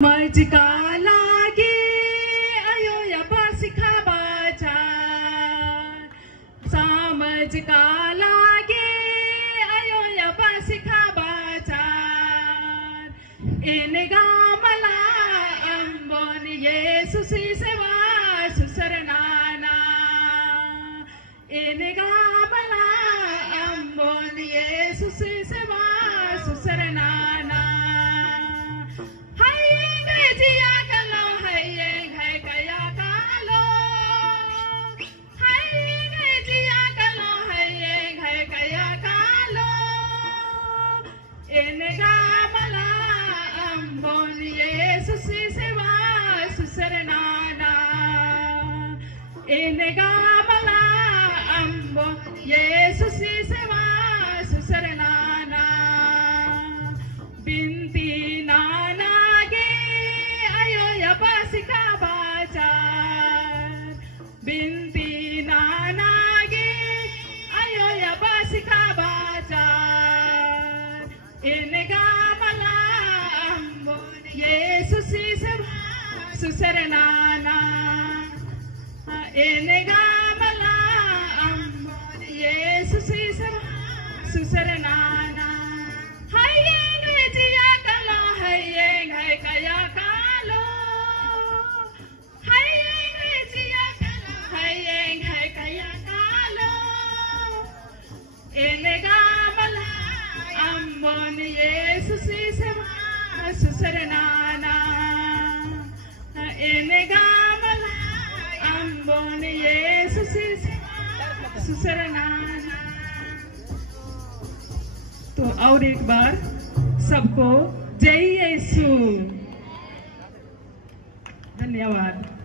Majika lagi ayo ya pasika baca samajika lagi ayo ya pasika baca inega mala ambon Yesus sewa susaranana inega mala ambon Yesus sewa susaranana Inega mala ambon Yesus sewa susaranana Inega mala ambon Yesus sewa susaranana binti nanage ayo ya pasika baca binti nanage ayo ya pasika baca Inega mala ambon Yesus sewa susaranana Inega mala ambon Yesus sewa susaranana hayeng hai jiya kalo hayeng hai kaya kalo hayeng hai jiya kalo hayeng hai kaya kalo Inega mala ambon Yesus sewa susaranana Inega mala ambon Yesus sewa susaranana। तो और एक बार सबको जय यीशु। धन्यवाद।